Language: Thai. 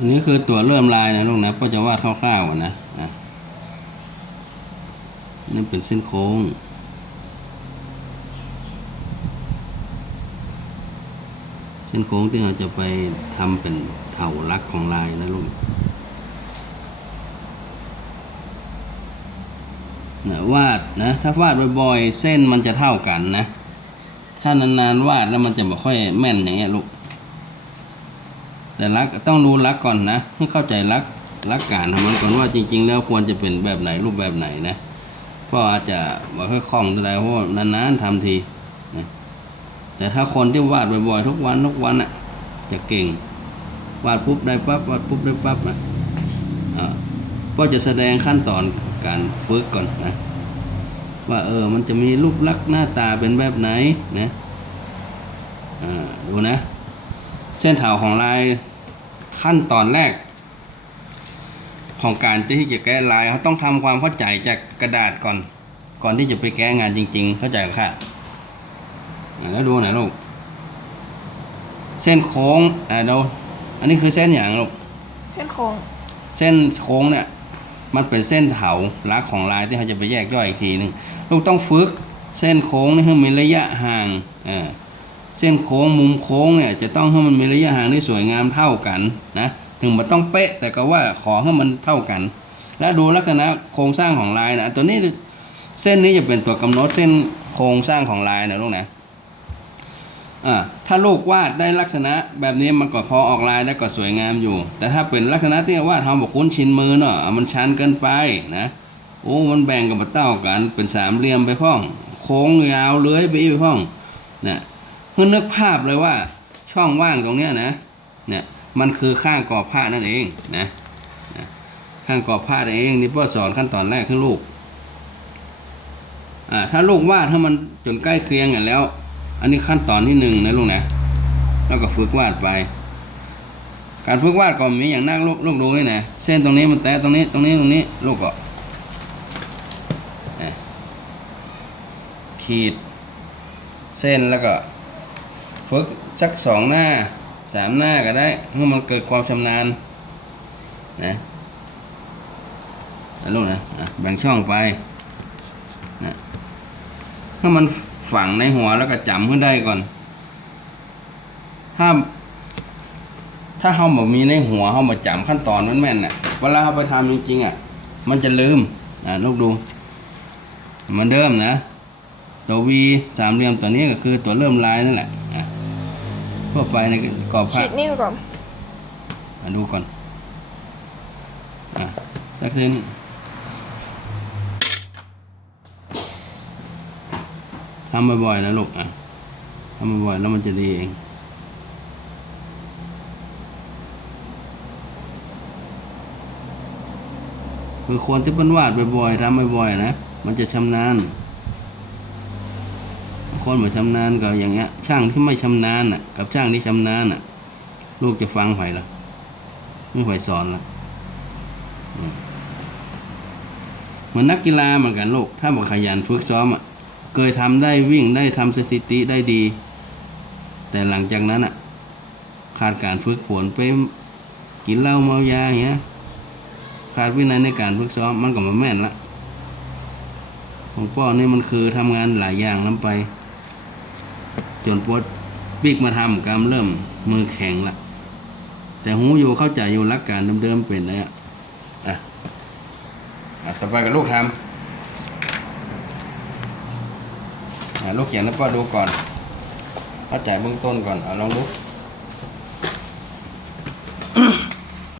อันนี้คือตัวเริ่มลายนะลูกนะก็จะวาดคร่าวๆก่อนนะอะนี่เป็นเส้นโค้งเส้นโค้งที่เราจะไปทำเป็นเถาลักของลายนะลูกนะวาดนะถ้าวาดบ่อยๆ เส้นมันจะเท่ากันนะ ถ้านานๆวาดแล้วมันจะไม่ค่อยแม่นอย่างเงี้ยลูก แต่ลักต้องรู้ลักก่อนนะให้เข้าใจลักลักการของมันก่อนว่าจริง ๆ แล้วควรจะเป็นแบบไหนรูปแบบไหนนะเพราะอาจจะไม่ค่อยคล่องเท่าไรเพราะนานๆทำทีนะแต่ถ้าคนที่วาดบ่อยๆทุกวันทุกวันอะ จะเก่ง วาดปุ๊บได้ปั๊บวาดปุ๊บได้ปั๊บนะอ่าก็จะแสดงขั้นตอนการฝึกก่อนนะว่าเออมันจะมีรูปลักษณ์หน้าตาเป็นแบบไหนนะอ่าดูนะ เส้นเถาของลาย ขั้นตอนแรก ของการที่จะแก้ลายเขาต้องทำความเข้าใจจากกระดาษก่อน ก่อนที่จะไปแก้งานจริง ๆ เข้าใจไหมค่ะอะแล้วดูหน่อยลูกเส้นโค้งอ่าเราอันนี้คือเส้นอย่างลูกเส้นโค้งเส้นโค้งเนี่ยมันเป็นเส้นเถาลักของลายที่เขาจะไปแยกย่อยอีกทีหนึงลูกต้องฝึกเส้นโค้งนี่ให้มีระยะห่างเออ เส้นโค้งมุมโค้งเนี่ยจะต้องให้มันมีระยะห่างที่สวยงามเท่ากันนะถึงมันต้องเป๊ะแต่ก็ว่าขอให้มันเท่ากัน แล้วดูลักษณะโครงสร้างของลายนะตัวนี้เส้นนี้จะเป็นตัวกำหนดเส้นโครงสร้างของลายนะลูกนะอ่าถ้าลูกวาดได้ลักษณะแบบนี้มันก็พอออกลายได้ก็สวยงามอยู่ แต่ถ้าเป็นลักษณะที่วาดทำบอกคุ้นชินมือเนาะมันชันเกินไปนะโอ้มันแบ่งกับมาเต้ากันเป็นสามเหลี่ยมไปพ้อง โค้งยาวเลื้อยไปอีกไปพ้องนะ เพื่อนึกภาพเลยว่าช่องว่างตรงเนี้ยนะเนี่ยมันคือข้างกรอบผ้านั่นเองนะข้างกรอบผ้านั่นเองนี่พ่อสอนขั้นตอนแรกคือลูกอ่าถ้าลูกวาดถ้ามันจนใกล้เคียงกันแล้ว อันนี้ขั้นตอนที่หนึ่งนะลูกนะแล้วก็ฝึกวาดไปการฝึกวาดก็มีอย่างนักลูกลูกดูนี่นะเส้นตรงนี้มันแตะตรงนี้ตรงนี้ตรงนี้ลูกก็ขีด เส้นแล้วก็ ฝึกสักสองหน้าสามหน้าก็ได้เมื่อมันเกิดความชำนาญนะลูกนะแบ่งช่องไปนะถ้ามันฝังในหัวแล้วก็จำขึ้นได้ก่อน ถ้า ถ้าเขาบอกมีในหัวเขามาจำขั้นตอนมันแม่นน่ะเวลาเขาไปทำจริงๆอะ มันจะลืมอ่าลูกดูเหมันเดิมนะ ตัววีสามเหลี่ยมตัวนี้ก็คือตัวเริ่มลายนั่นแหละ ทั่วไปในกรอบผ้าฉีดนิ้วก่อนมาดูก่อนอะสักเส้นทำบ่อยๆนะลูกอะทำบ่อยๆแล้วมันจะดีเองคือคนที่เป็นวาดบ่อยๆทำบ่อยๆนะ มันจะชำนาญ คนไม่ชำนาญกับอย่างเงี้ย ช่างที่ไม่ชำนาญน่ะ กับช่างที่ชำนาญน่ะ ลูกจะฟังไผ่ละไม่ไผ่สอนละเหมือนนักกีฬาเหมือนกันลูก ถ้าบอกขยันฝึกซ้อมอะ เคยทำได้วิ่งได้ทำสถิติได้ดี แต่หลังจากนั้นอะ ขาดการฝึกฝนไปกินเหล้าเมายาเงี้ยขาดวินัยในการฝึกซ้อมมันก็มาแม่นละ ของป้อนี่มันคือทำงานหลายอย่างน้ำไป จนปวดปีกมาทำกำเริ่มมือแข็งละแต่หูอยู่เข้าใจอยู่รักการเดิมๆเป็นเลยอะอะอะต่อไปกับลูกทำลูกเขียนแล้วก็ดูก่อนเข้าใจเบื้องต้นก่อนเอาลองดู